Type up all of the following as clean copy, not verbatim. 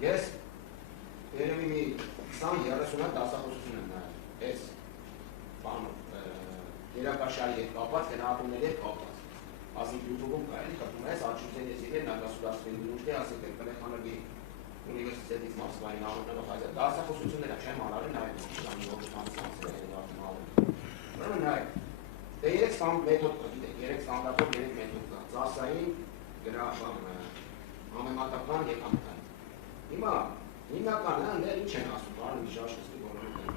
Ես երևի մի 20-30 դասախոսություն եմ նայել, այս բանով, երակաշարի հետ կապված, գնահատումների հետ կապված, ասիկ YouTube-ում կա, էլի կպում ես, աչուքեն ես իրեն, նագասուրացվեն դրուշտի, ասիկ էլ կլեխանրգի ունիվերսիտետից Մոսկվայի նահորնելով հայզը, դասախոսություններ չեմ անարի նայել, ուրեմն նայել, դե 3 մեթոդ կա, գիտեք, 3 ստանդարտով 3 մեթոդ կա, ծասային, համեմատական եկամտային։ Հիմա հիմնականը ընդեր ինչ են ասում, բարի միջաշկստի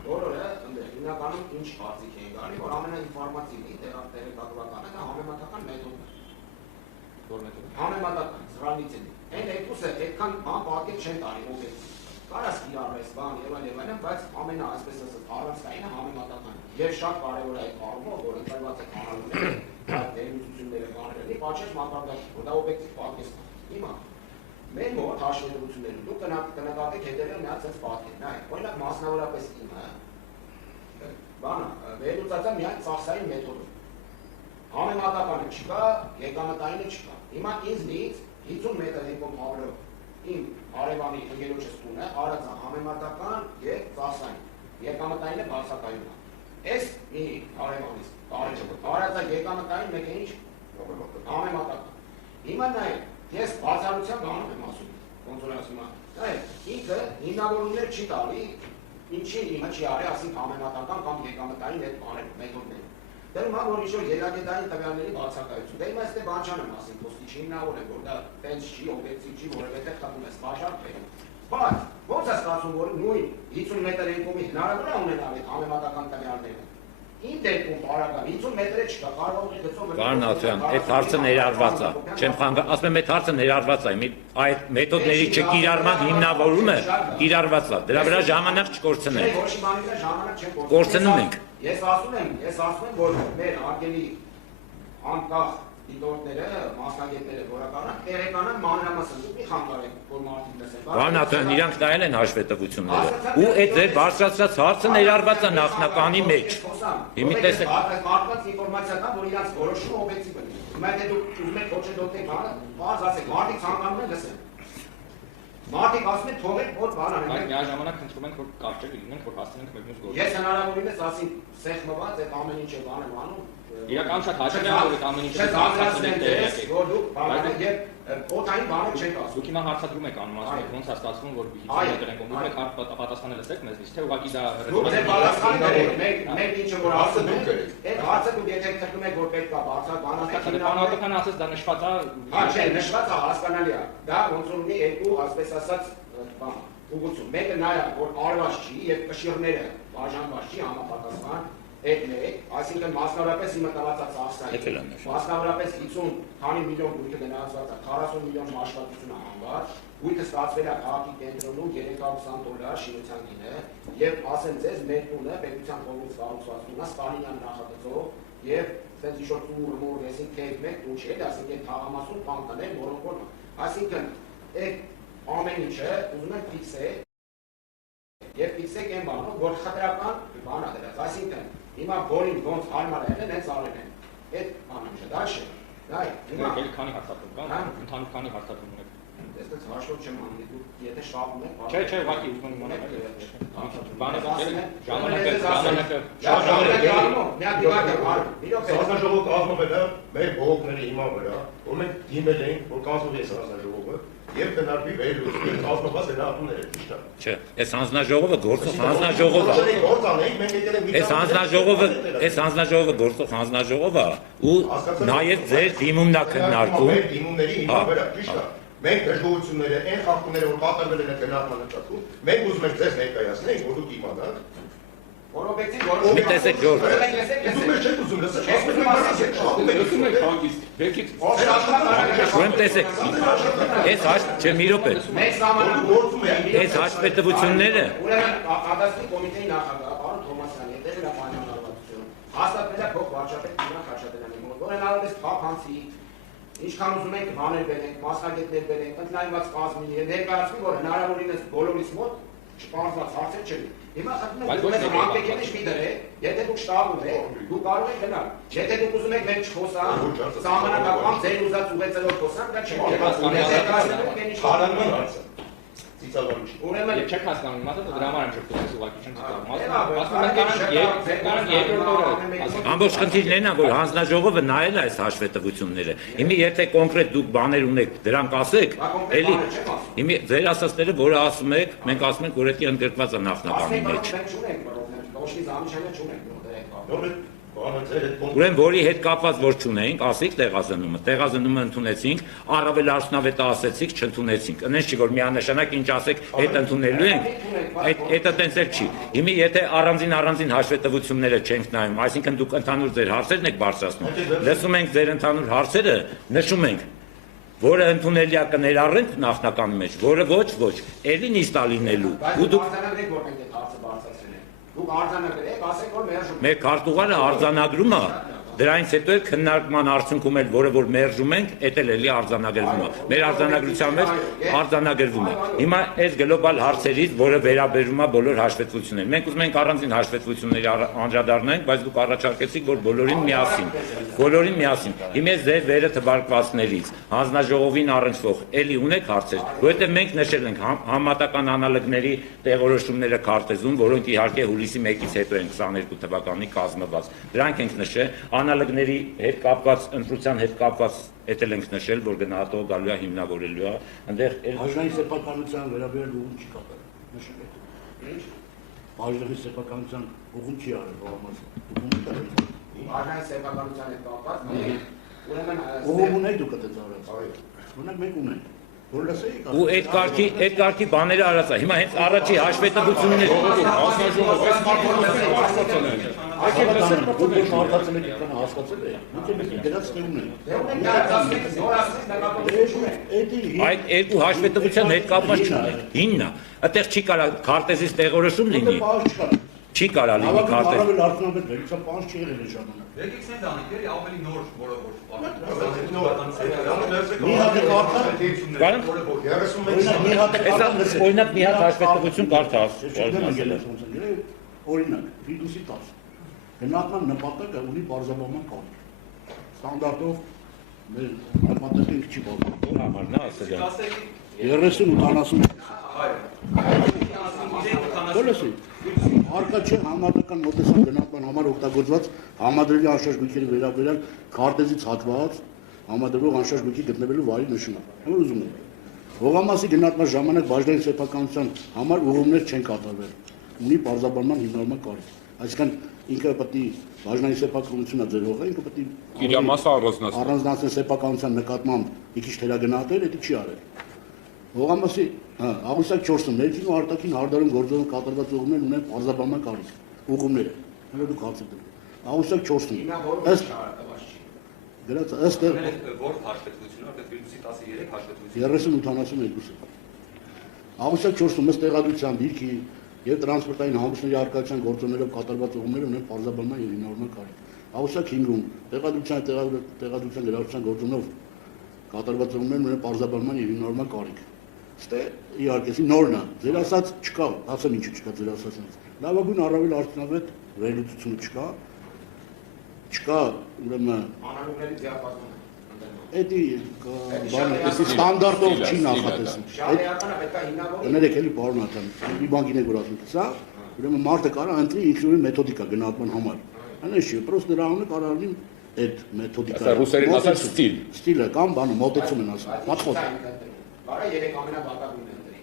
բոլորը ընդեր հիմնականում ինչ կարծիք են գալի, որ ամենաինֆորմատիվի տեղեկատվականը դա համեմատական մեթոդն է։ Որ մեթոդ։ Համեմատական, զրալիցին։ Այն երկուսը այդքան բան պատկեր չեն տալի օբյեկտիվ։ Կարաս կիրառես բան եւ այլն, բայց ամենա այսպես ասած առանցքայինը համեմատական է։ Եվ շատ կարեւոր է այդ առումով, որ ընտրված է կանոնները, այդ ներմուծությունները կանոնների պատշաճ մակարդակի, որ դա օբյեկտիվ պատկերն է։ Հիմա մեր մոտ հաշվետվություններում դուք կնկատեք հետևել մի հատ sense պատկեր, նայեք, օրինակ մասնավորապես իմը բանը վերլուծած է միայն ծախսային մեթոդով։ Համեմատականը չկա, եկամտայինը չկա։ Հիմա ինձնից 50 մետր եկում հավրով իմ հարևանի ընկերոջս տունը արած է համեմատական եւ ծախսային։ Եկամտայինը բացակայում է։ Այս մի հարևանից արած է եկամտային մեկը ինչ համեմատական։ Հիմա նայեք ես բացառության բանում եմ ասում, ոնց որ ասում եմ, ինքը հիմնավորումներ չի տալի, ինչին իմը չի արի, ասիկ համեմատական կամ եկամտային այդ մեթոդները։ Դերում հա, որ ինչ-որ երագետային տվյալների բացակայություն, դե հիմա այստե բան չանեմ ասին, ոստի չի հիմնավոր է, որ դա տենց չի, օբյեկտիվ չի, որովհետև խտում ես բաժակ բերում։ Բայց ոնց է ստացվում, որ նույն 50 մետր եկումի հնարավոր է ունենալ այդ համեմատական տվյալները։ Իմ դեպքում բարակամ 50 մետրը չկա, կարող է գծով Պարոն Աթոյան, այդ հարցը ներառված է։ Չեմ խանգարում, ասում եմ այդ հարցը ներառված է։ Այդ մեթոդների չկիրառման հիմնավորումը կիրառված է։ Դրա վրա ժամանակ չկորցնենք։ Ոչ մի բանի վրա ժամանակ չեմ կորցնում։ Կորցնում ենք։ Ես ասում եմ, որ մեր արգելի անկախ դիտորդները, մասնագետները, որականը տեղեկանան մանրամասն, դուք մի խանգարեք, որ մարդիկ լսեն։ Պարոն Աթոյան, իրանք նայել են հաշվետվությունները։ Ու այդ ձեր բարձրացած հարցը ներառված է նախնականի մեջ։ Հիմա տեսեք։ Մարդկանց ինֆորմացիա կա, որ իրանք որոշումը օբյեկտիվ է։ Հիմա եթե դուք ուզում եք ոչ դոկտեք բանը, բաց ասեք, մարդիկ ցանկանում են լսեն։ Մարդիկ ասում են թողեք որ բան անեն։ Բայց միաժամանակ խնդրում ենք որ կարճ լինենք, որ հասնենք մեր մյուս գործը։ Ես հնարավորինս ասին սեղմված այդ ամեն ինչը բան եմ անում։ Իրական շատ հաճելի է որ այդ ամեն ինչը ծածկացնեն դες, որ դուք բանը եւ օթային բանը չեք ասում։ Դուք հիմա հարցադրում եք անում, ասում եք ոնց է ստացվում որ 50 մետր ենք ունում եք պատասխանել եք մեզնից, թե ուղղակի դա դուք պատասխանել եք, մեկ ինչը որ ասում եք, այդ հարցը դուք եթե թվում եք որ պետք է բարձր բանալի։ Բանալական ասես դա նշված է։ Հա, չէ, նշված է, հասկանալի է։ Դա ոնց որ ունի երկու, ասպես ասած, բան, ուղղություն։ Մեկը նա է, որ արված չի եւ կշիռները բաժանված չի համապատասխան այդ մեկ, այսինքն մասնավորապես իմը տված է ծախսային։ Մասնավորապես 50 քանի միլիոն գույքը գնահատված է, 40 միլիոն աշխատություն է համբար, գույքը ստացվել է քաղաքի կենտրոնում $320 շինության գինը եւ ասեմ ձեզ մեր տունը պետության կողմից կառուցված տունը Ստալինյան նախագծով եւ այդպես ինչ-որ ծուր էսին քեյք մեկ տուն չէ, ասենք այդ թաղամասում բանկաներ, որոնք որ այսինքն այդ ամեն ինչը ուզում են ֆիքսել եւ ֆիքսեք այն բանով, որ խտրական բան է դրած, այսինքն հիմա բոլին ոնց հարմար է, հենց արել են։ Այդ բանը չէ, դա չէ։ Դա է։ Հիմա քանի հարցադրում կան, ընդհանուր քանի հարցադրում ունեք։ Այստեղ հաշվով չեմ անի, դուք եթե շահում եք, չէ, ուղղակի ուզում եմ իմանալ։ Բանը Հանձնաժողովը կազմվել է մեր բողոքների հիման վրա, որ մենք դիմել ենք, որ կազմվի այս հանձնաժողովը եւ կնարվի վերլուծություն կազմված գնահատումները, ճիշտ է։ Չէ, այս հանձնաժողովը գործող հանձնաժողով է։ Գործ անենք, մենք եկել ենք Այս հանձնաժողովը գործող հանձնաժողով է ու նաեւ ձեր դիմումն է քննարկում։ Մեր դիմումների հիման վրա, ճիշտ է։ Մենք դժգոհությունները, այն խախտումները, որ կատարվել են գնահատման ընթացքում, մենք ուզում ենք ձեզ ներկայացնենք, որ դուք իմանաք։ որ օբյեկտիվ Մի տեսեք Ժորժ։ Ուզում եք չեք ուզում լսել։ լսում եք հանգիստ։ Բերքից Ուրեմն տեսեք։ Այս հաշ, չէ, մի րոպե։ Մեծ ժամանակ Այս հաշվետվությունները ուրեմն ադաստրի կոմիտեի նախագահ պարոն Թոմասյանը դերել է բանջարաբանություն հաստատվել է փոխ վարչապետ Իվան Խաչատրյանի մոտ որ հնարավորինս փափանցի ինչքան ուզում եք բաներ բերենք մասնագետներ բերենք ընդլայնված կազմի ներկայացվի որ հնարավորինս բոլորիս մոտ չպարզված հարցեր չեն հիմա խնդրում եմ դուք համակեքենից մի դրեք եթե դուք շտաբում եք դուք կարող եք գնալ եթե դուք ուզում եք մենք չխոսանք սահմանադրական ձեր ուզած ուղեցելով խոսանք դա չի Հարանման հարցը։ Ծիծաղալու չի։ Ուրեմն Եվ չեք հասկանում իմացած դրա համար եմ շփոթում ուղղակի չեմ հասկանում։ Ասում եմ կանանք երկրորդ օրը Ամբողջ խնդիրներն են, որ հանձնաժողովը նայել է այս հաշվետվությունները։ Հիմա եթե կոնկրետ դուք բաներ ունեք, դրանք ասեք, էլի հիմա ձեր ասածները, որը ասում եք, մենք ասում ենք, որ դա ընդգրկված է նախնականի մեջ։ Ոչինչ ամիջանը չունենք դեռ Ուրեմն որի հետ կապված որ չունեինք, ասեք տեղազնումը ընդունեցինք, առավել արդյունավետ ասեցիք, չընդունեցինք։ Այնպես չի որ միանշանակ ինչ ասեք, հետ ընդունելու ենք, դա տենց էլ չի։ Հիմա եթե առանձին հաշվետվությունները չենք նայում, այսինքն դուք ընդհանուր ձեր հարցերն եք բարձրացնում։ Լսում ենք ձեր ընդհանուր հարցերը, նշում ենք, որը ընդունելի է կներառենք նախնականի մեջ, որը ոչ, էլի նիստա լինելու։ Ու դուք Դուք արձանագրեք, ասեք որ մերժում եք։ Մեր քարտուղարը արձանագրում է, դրանից հետո էլ քննարկման արդյունքում էլ որը որ մերժում ենք, դա էլ էլի արձանագրվում է։ Մեր արձանագրության մեջ արձանագրվում է։ Հիմա այս գլոբալ հարցերից, որը վերաբերում է բոլոր հաշվետվություններին։ Մենք ուզում ենք առանձին հաշվետվությունների անդրադառնանք, բայց դուք առաջարկեցիք, որ բոլորին միասին։ Հիմա ձեր վերը թվարկվածներից հանձնաժողովին առնչվող էլի ունեք հարցեր, որովհետև մենք նշել ենք համատական անալոգների տեղորոշումները քարտեզում, որոնք իհարկե հուլիսի 1-ից հետո են 22 թվականի կազմված։ Դրանք ենք նշել, անալոգների հետ կապված, ընտրության հետ կապված էտել ենք նշել, որ գնահատող գալու է հիմնավորելու է, այնտեղ Բաժնային սեփականության վերաբերյալ ուղղում չի կապել։ Նշել եք։ Ինչ։ Բաժնային սեփականության ուղղում չի արել բողամասը։ Բաժնային սեփականության հետ կապված ուրեմն Ուղղում ունեք դուք դա ծառայած։ Ունենք մենք ունենք։ Որ լսեիք։ ու այդ կարգի բաները արած է։ Հիմա հենց առաջի հաշվետվությունները Արտացել եք կան հասկացել եք։ Դուք եք դրանց ունեն։ այդ երկու հաշվետվության հետ կապված չունենք։ 9-ը։ Այդտեղ չի կարա քարտեզից տեղորոշում լինի։ Չի կարա լինի քարտեզ։ Առավել արդյունավետ է, իցա պահանջ չի եղել ժամանակ։ Եկեք սենց անենք, էլի ավելի նոր որը Օրինակ մի հատ հաշվետվություն կարդաս։ Օրինակ, Ֆիդուսի 10 գնահատման նպատակը ունի բարձրաբանման կարիք։ Ստանդարտով մեր նպատակը չի բարձրացնում։ Համարն է ասել։ 30-80։ Բոլորը Արկա չէ համատական մոտեցան գնահատման համար օգտագործված համադրելի անշարժ գույքերի վերաբերյալ քարտեզից հատված համադրող անշարժ գույքի գտնվելու վայրի նշումը։ നമ്മൾ ուզում ենք։ Հողամասի գնահատման ժամանակ բաժնային սեփականության համար ուղղումներ չեն կատարվել։ Ունի բարձրաբանման հիմնավորման կարիք։ Այսինքն ինքը պետք է բաժնային սեփականությունն է ձեր հողը, ինքը պետք է իր մասը առանձնացնել սեփականության նկատմամբ մի քիչ թերագնահատել, դա չի արել։ Հողամասի Աղյուսակ 4-ը ներքին ու արտաքին հարդարում գործողում կատարված ուղումներ ունեն բարձրաբանման կարիք։ Ուղումները։ Հələ դուք հարցեք դուք։ Աղյուսակ 4-ը։ Ըստ գրած ըստ որ հաշվետվությունը, պետք է Ֆիդուսի 13 հաշվետվություն։ 30-82-ը։ Աղյուսակ 4-ում ըստ տեղադրության դիրքի եւ տրանսպորտային հանգույցների արկայության գործոններով կատարված ուղումներ ունեն բարձրաբանման եւ հիմնավորման կարիք։ Աղյուսակ 5-ում տեղադրության գրավչության գործոնով կատարված ուղումներ ունեն բարձրաբանման եւ հիմնավորման կարիք։ Ստե իհարկե նորն է։ Ձեր ասած չկա, ասեմ ինչու չկա ձեր ասածից։ Լավագույն առավել արդյունավետ վերլուծությունը չկա։ Չկա, ուրեմն անալոգների դիապազոնը։ Դա ստանդարտով չի նախատեսվում։ Շահեականը պետք է հիմնավորի։ Ներեք էլի պարոն Աթան, մի բանկին եք որ ասում, սա ուրեմն մարդը կարա ընտրի ինչ-որ մեթոդիկա գնահատման համար։ Այնպես չի, պրոստը դրա անունը կարա լինի այդ մեթոդիկա։ Ասա ռուսերեն ասած ստիլ։ Ստիլը կամ բանը մոտեցում են ասում։ Պատխոս։ Կարա 3 ամենաբակագույնը ընտրի։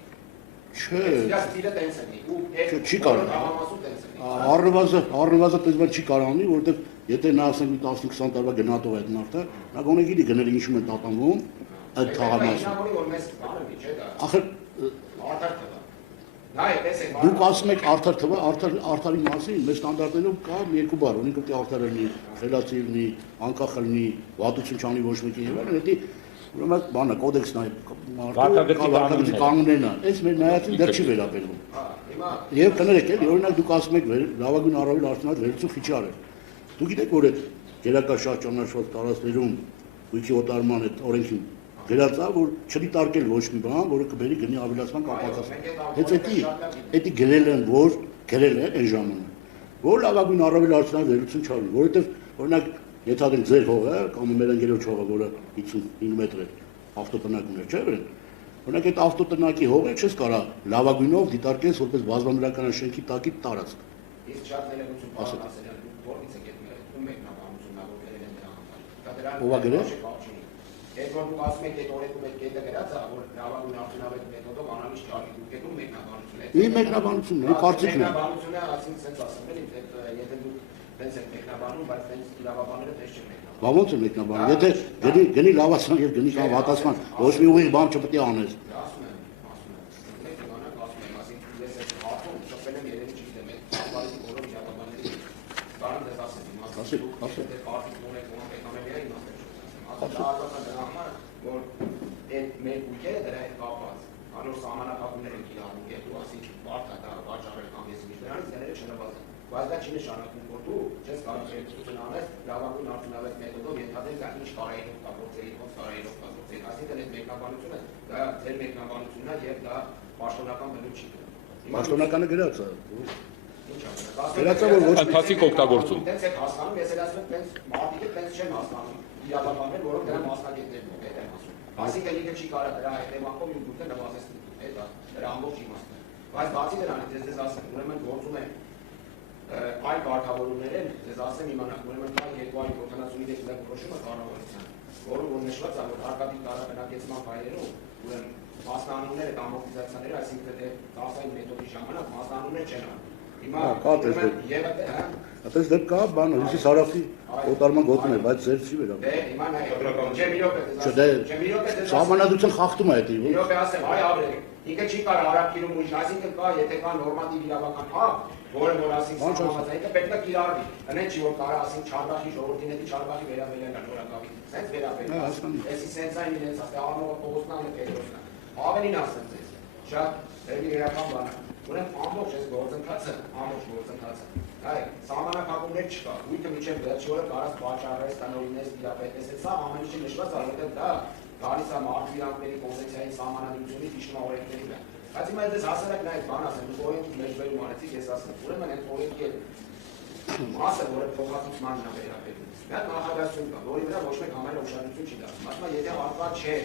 Չէ։ Դա ստիլը տենց է։ Ու Չի կարող։ համամասու տենց է։ Առնվազն տեսման չի կարողանի, որովհետև եթե նա ասենք 15-20 տարվա գնահատող այդ մարդը, նա գոնե գիտի գները ինչու են տատանվում այդ թաղամասը։ Հիմնավորի որ մեզ բանը մի չէ դա։ Ախր Արդար թվա։ Նա է տեսեք։ դուք ասում եք արդար թվա, արդարի մասին մեր ստանդարտներում կա մի երկու բառ, ունի պետք է արդար լինի, խելացի լինի, անկախ լինի, վատություն չանի ոչ մեկի եւ այլն, դա ուրեմն բանը կոդեքսն է, Վարքագծի կանոններն է։ Այս մեր նայածին դեռ չի վերաբերվում։ Հիմա Եվ կներեք էլի, օրինակ դուք ասում եք լավագույն առավել արդյունավետ վերլուծություն քիչ արել։ Դուք գիտեք որ այդ գերակաշարժ ճանաչված տարածքներում գույքի օտարման այդ օրենքին գրած է որ չդիտարկել ոչ մի բան, որը կբերի գնի ավելացման կապակցությամբ։ Հենց էդի գրել են որ գրել է այն ժամանակ, որ լավագույն առավել արդյունավետ վերլուծություն չարի, որովհետև օրինակ եթե ձեր հողը կամ մեր ընկերոջ հողը, որը 55 մետր է ավտոբնակում է, չէ՞ Օրինակ այդ ավտոտնակի հողը չես կարա լավագույնով դիտարկես որպես բազմամիլիոնական շենքի տակի տարածք։ Իսկ շատ ներողություն ասել եմ, որից եք ում մեկնաբանությունն ավորել են դրա համար։ Ո՞վ է գրել։ Երբ որ դուք ասում եք այդ օրենքում այդ կետը գրած է, որ լավագույն արդյունավետ մեթոդով անալիզ չարի, դուք եք ում մեկնաբանությունն եք։ Իմ մեկնաբանությունն է, կարծիքն է։ Մեկնաբանությունը ասին sense ասում են, եթե դուք sense եք մեկնաբանում, բայց sense իրավաբանները sense չեն մեկնաբանում։ Բա ո՞նց է մեկնաբանում։ Եթե գնի լավացան եւ գնի կամ վատացման, ոչ մի ուղիղ բան չպետք է անես։ Ասում եմ։ Մեկ կանակ ասում եմ, ասին ես այս հարցում շփվել եմ երևի չգիտեմ, այդ բանալի բոլոր իրավաբանների կարող դες ասեմ, ասեք։ Պարտիկ ունեք ոնց եկամեդիա իմաստը ասում։ Ասում դրա համար, որ այդ մեր ուղիղը դրա հետ կապված, անոր սահմանափակումներ են կիրառում, եւ դու ասի բարդ է դա վաճառել կամ ես ինչ դրանից դերերը չնվազեն։ Բայց դա չի նշանակում, որ դու չես կարող երեցություն անես լավագույն արդյունավետ մեթոդով ենթադրել դա ինչ կարայինով կապոցելի, ոնց կարայինով կապոցելի։ Այսինքն այդ մեկնաբանությունը դա ձեր մեկնաբանությունն է եւ դա պաշտոնական բնույթ չի կրում։ Պաշտոնականը գրած է։ Ինչ է։ Գրած է որ ոչ Ընթացիկ օգտագործում։ Տենց եք հասկանում, ես էլ ասում եմ, տենց մարդիկ տենց չեն հասկանում։ Իրավաբաններ, որոնք դրա մասնագետներն են, այդ եմ ասում։ Այսինքն ինքը չի կարող դրա հետևանքով ու դուք նվազեցնել, այդ է, դրա ամբողջ իմաստը։ Բայց բացի դրանից ես դες ասեմ, ուրեմն գործում է այլ կարգավորումներ են, դες ասեմ իմանաք, ուրեմն կա 273 դեպքորոշումը կառավարության, որում նշված է, որ հարկադիր տարաբնակեցման վայրերում, ուրեմն մասնանունները կամ ամորտիզացիաները, այսինքն թե ծախսային մեթոդի ժամանակ մասնանուններ չեն անում։ Հիմա Այդպես դեպք կա, բանը, հյուսիս հարավի օտարման գոտում է, բայց ձեր չի վերաբերում։ Դե հիմա նայեք, չեմ իրոք է դες ասեմ։ Սահմանադրության խախտում է դա։ Իրոք է ասեմ, այ ապրեք, ինքը չի կարող արաբկիրում ուրիշ, այսինքն կա, եթե կա նորմատիվ իրավական ակտ, որը որ ասին սահմանված է, ինքը պետք է կիրառվի։ Հենց չի որ կարող ասին Չարբախի ժողովրդին հետի Չարբախի վերաբերյալ նորակավի, սենց վերաբերյալ։ Էսի սենց այն իրենց ասते Արնովը Պողոսյանն է Պետրոսյանը։ Ավելին ասեմ ձեզ, շատ դեպի իրական բան է։ Ուրեմն ամբողջ այս գործընթացը, այ սահմանափակումներ չկա։ Գույքը միջև վերջի օրը կարած վաճառես, տնօրինես, դիապետես, սա ամեն ինչի նշված է, որովհետև դա գալիս է մարդու իրավունքների կոնվենցիայի սահմանադրությունից իշխող օրենքների վրա։ Բայց հիմա ես հասել եք նաև բան ասեմ, դուք օրենքի մեջբերում արեցիք, ես ասեմ, ուրեմն այդ օրենքի մասը, որը փոխհատուցմանն է վերաբերում, մի հատ նախադասություն կա, որի վրա ոչ մեկ համարը ուշադրություն չի դարձնում։ Ասում է, եթե առկա չէ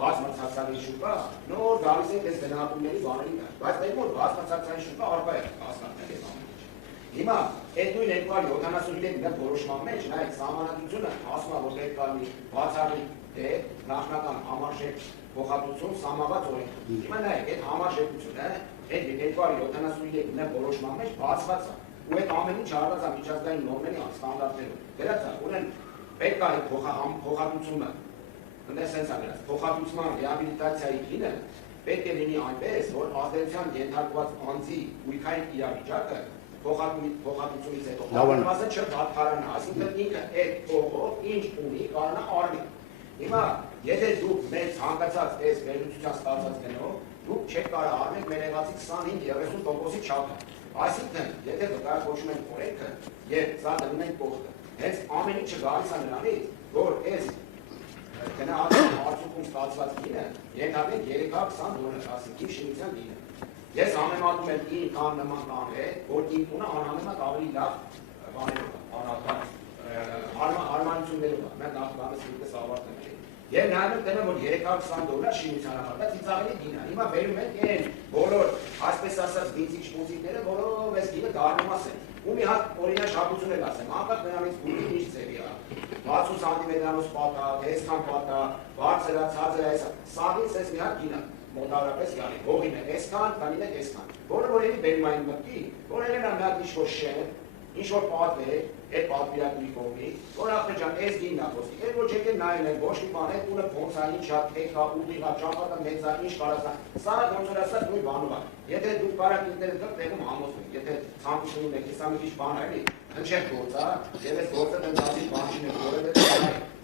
բաց մրցակցային շուկա, նոր գալիս եք այս գնահատումների բաների տակ, բայց դեպի որ բաց մրցակցային շուկա առկա է հասկացնել այս ամեն ինչը։ Հիմա այդ նույն 273 որոշման մեջ նայեք սահմանադրությունը ասում է, որ պետք է լինի բացառիկ թե նախնական համարժեք փոխհատուցում սահմանված օրենքով։ Հիմա նայեք այդ համարժեքությունը այդ 273 որոշման մեջ բացված է, ու այդ ամեն ինչ արված է միջազգային նորմերի ստանդարտներով։ Դրանց ուրեմն պետք է այդ փոխհատուցումը Սենց անգրած, փոխհատուցման ռեաբիլիտացիայի գինը պետք է լինի այնպես, որ ազդեցության ենթարկված անձի ույքային իրավիճակը փոխհատուցումից հետո հավանաբար չփոխանցի, այսինքն ինքը այդ փոխով ինչ ունի կարողանա առնել։ Հիմա եթե դուք մեծ հանգացած այս վերլուծության ստացած գնով, դուք չեք կարող առնել մերեղացի 25-30%-ի չափը։ Այսինքն, եթե վկայակոչում են օրենքը եւ սա դնում են կողքը, հենց ամեն ինչը գալիս է նրանից, որ այս գնահատական արդյունքում ստացված գինը ենթադրենք 320 դոլար, ասենք իմ շինության գինը։ Ես համեմատում եմ իմ կամ նման բան հետ, որ իմ տունը անհամեմատ ավելի լավ բաներով է, հարմարություններով է, մենք նախբանս ինքս ավարտեմ։ Եվ նայում եմ տենը, որ 320 դոլար շինության համար, դա ծիծաղելի գին է։ Հիմա վերում ենք այն բոլոր, այսպես ասած, բինցիկ-շպունցիկները, որով այս գինը դառնումաս են։ Ու մի հատ օրինակ շապություն էլ ասեմ, անկախ նրանից գույնի ինչ ձևի է, 60 սանտիմետրանոց պատա, այսքան պատա, բարձր է, ցածր է, սաղից այս մի հատ գին է, մոտավորապես յանի, հողին է, այսքան, տանին է, այսքան, որը որ էլի բերում այն մտքի, որ էլ են մի հատ ինչ-որ շեն, ինչ-որ պատվեր, այդ պատվիրատուի կողմից, որ ախր ջան, այս գինն է խոսքի, այդ ոչ եկել նայել են, ոչ մի բան, այդ տունը ոնց է, ինչ է, թեք է, ուղիղ է, ճամփատը մեծ է, ինչ կարած է, սա ոնց որ ասած նույն բանում է։ Եթե դուք բարակ ինտերնետով տեղում համոզվեք, եթե ցանկություն ունեք, հեսա մի քիչ բան է, էլի, հնչեք գործա, եւ այս գործը դարձի բան չի ներ, որովհետեւ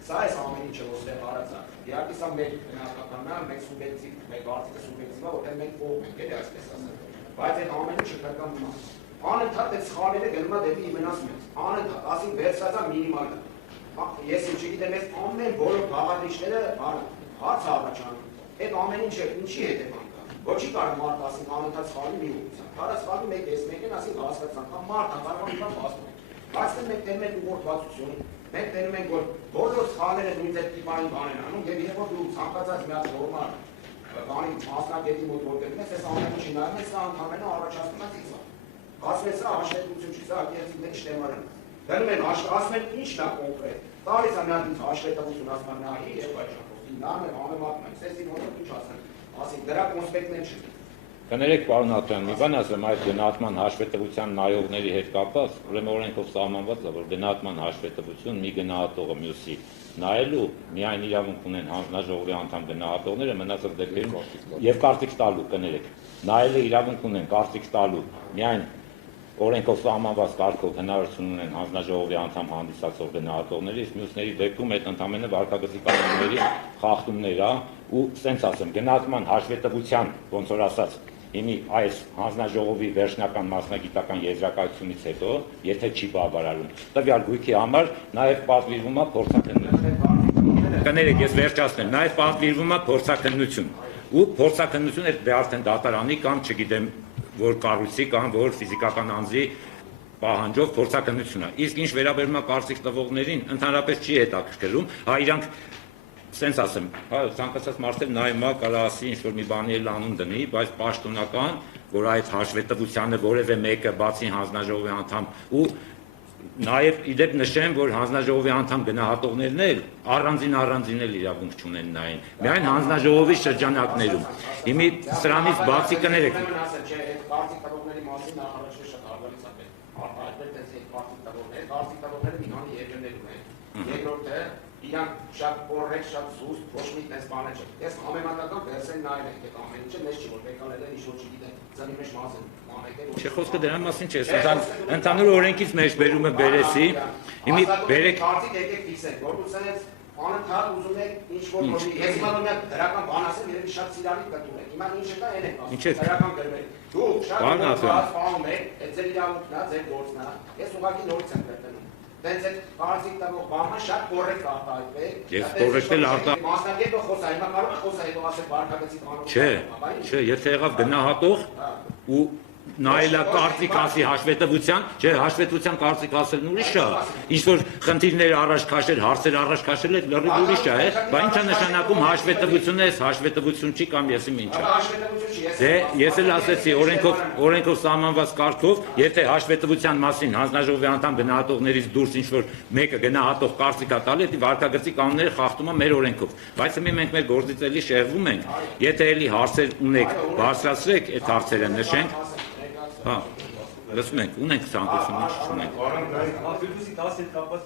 սա այս ամեն ինչը որ ստեղ արած է։ Իհարկե սա մեր գնահատականն է, մեկ սուբյեկտիվ, մեկ արդյունքը սուբյեկտիվ է, որտեղ մենք կողմ ենք, էլի այսպես ասած։ Բայց այդ ամեն ինչը կրկնում է։ Անընդհատ այդ սխալները գնում է դեպի իմենաս մեծ, անընդհատ, ասին վերցած է մինիմալը։ Ես ինչ չգիտեմ, այս ամեն բոլոր բաղադրիչները հարց առաջանում, այդ ամեն ինչը ինչի հետևանք կա։ Ոչի կարող մարդ ասին անընդհատ սխալի մի ուղղությամբ, կարա սխալի մեկ ես մեկն ասին հասկացան, կամ մարդը կարող է բան ասում։ Բայց մենք տենում ենք ուղղորդվածություն, մենք տենում ենք որ բոլոր սխալները նույն տիպային բան են անում, եւ երբ որ դու ցանկացած մի հատ նորմալ Բանի մասնագետի մոտ որտեղ ես ամեն ինչի նայում ես, սա ընդհանրապես առաջացնում է ցիզա։ Ասում ես սա հաշվետվություն չի, սա ակերտիկների շտեմարան։ Դնում են ասում են ինչն է կոնկրետ։ Տալիս է միայն հաշվետվություն ասում նահի եւ այժմ։ Նամ է համեմատում են, սեսին հոտը ինչ ասեն։ Ասի դրա կոնսպեկտներ չի։ Կներեք պարոն Աթյան, մի բան ասեմ, այդ գնահատման հաշվետվության նայողների հետ կապված, ուրեմն օրենքով սահմանված է, որ գնահատման հաշվետվություն մի գնահատողը մյուսի նայելու միայն իրավունք ունեն հանձնաժողովի անդամ գնահատողները, մնացած դեպքերում եւ կարծիք տալու, կներեք, նայելու իրավունք ունեն կարծիք տալու միայն օրենքով սահմանված կարգով հնարավորություն ունեն հանձնաժողովի անդամ հանդիսացող գնահատողները, իսկ մյուսների դեպքում այդ ընդհանրապես վարկագծի կանոնների խախտումներ է ու սենց ասեմ, գնահատման հաշվետվության, ոնց որ ասած, իմի այս հանձնաժողովի վերջնական մասնագիտական եզրակացությունից հետո, եթե չի բավարարում, տվյալ գույքի համար նաև պատվիրվում է փորձաքննություն։ Կներեք, ես վերջացնեմ, նաև պատվիրվում է փորձաքննություն։ Ու փորձաքննությունը դե արդեն դատարանի կամ չգիտեմ որ կառույցի կամ որ ֆիզիկական անձի պահանջով փորձաքննություն է։ Իսկ ինչ վերաբերում է կարծիք տվողներին, ընդհանրապես չի հետաքրքրում, հա իրանք սենց ասեմ, հա ցանկացած մարդը նայում է կարա ասի ինչ որ մի բանի էլ անուն դնի, բայց պաշտոնական, որ այդ հաշվետվությանը որևէ մեկը բացի հանձնաժողովի անդամ ու նաև իդեպ նշեմ, որ հանձնաժողովի անդամ գնահատողներն էլ առանձին էլ իրավունք չունեն նային, միայն հանձնաժողովի շրջանակներում։ Հիմի սրանից բացի կներեք։ Կարծիք տվողների մասին նախարարությունը շատ արգալից է արտահայտվել դες կարծիք տվողները մի քանի երկրներում են։ Երկրորդը իրանք շատ կոռեկտ, շատ զուսպ, ոչ մի տես բան չէ։ Ես համեմատական վերսեն նայել եմ, այդ ամեն ինչը մեզ չի որ բեկանել ինչ որ չգիտեմ, ծնի մեջ մասը մանեկել։ Չէ, խոսքը դրա մասին չէ, ընդհանուր օրենքից մեջ բերումը բերեցի։ Հիմի բերեք կարծիք եկեք ֆիքսեք, որ ուսանես անընդհատ ուզում եք ինչ որ որի ես հիմա որ մի դրական բան ասեմ, երևի շատ սիրալի կտուր եք։ Հիմա ինչը կա, այն եք ասում։ Դրական գրվել։ Դուք շատ բան եք, այդ ձեր իրավունքն է, ձեր գործն է։ Ես ուղղակի նորից եմ վերտնում։ Դենց այդ կարծիք տվող բանը շատ կոռեկտ արտահայտվել։ Ես կոռեկտել արտահայտ։ Մասնագետը խոսա, հիմա կարող է խոսա, հետո ասել վարկագծի կանոն։ Չէ, եթե եղավ գնահատող ու նայելա կարծիք ասի հաշվետվության, չէ, հաշվետվության կարծիք ասելն ուրիշ է, ինչ որ խնդիրներ առաջ քաշել, հարցեր առաջ քաշել է լրիվ ուրիշ է, բա ի՞նչ է նշանակում հաշվետվություն է, հաշվետվություն չի կամ եսիմ ինչ է։ Դե ես էլ ասեցի օրենքով սահմանված կարգով, եթե հաշվետվության մասին հանձնաժողովի անդամ գնահատողներից դուրս ինչ որ մեկը գնահատող կարծիք է տալի, դա վարկագծի կանոնները խախտում է մեր օրենքով։ Բայց մենք մեր գործից էլի շեղվում ենք, եթե էլի հարցեր ունեք, բարձրացրեք այդ հարցերը նշենք։ Հա, լսում ենք, ունենք ցանկություն, ինչ չունենք։ Արտադրության հետ կապված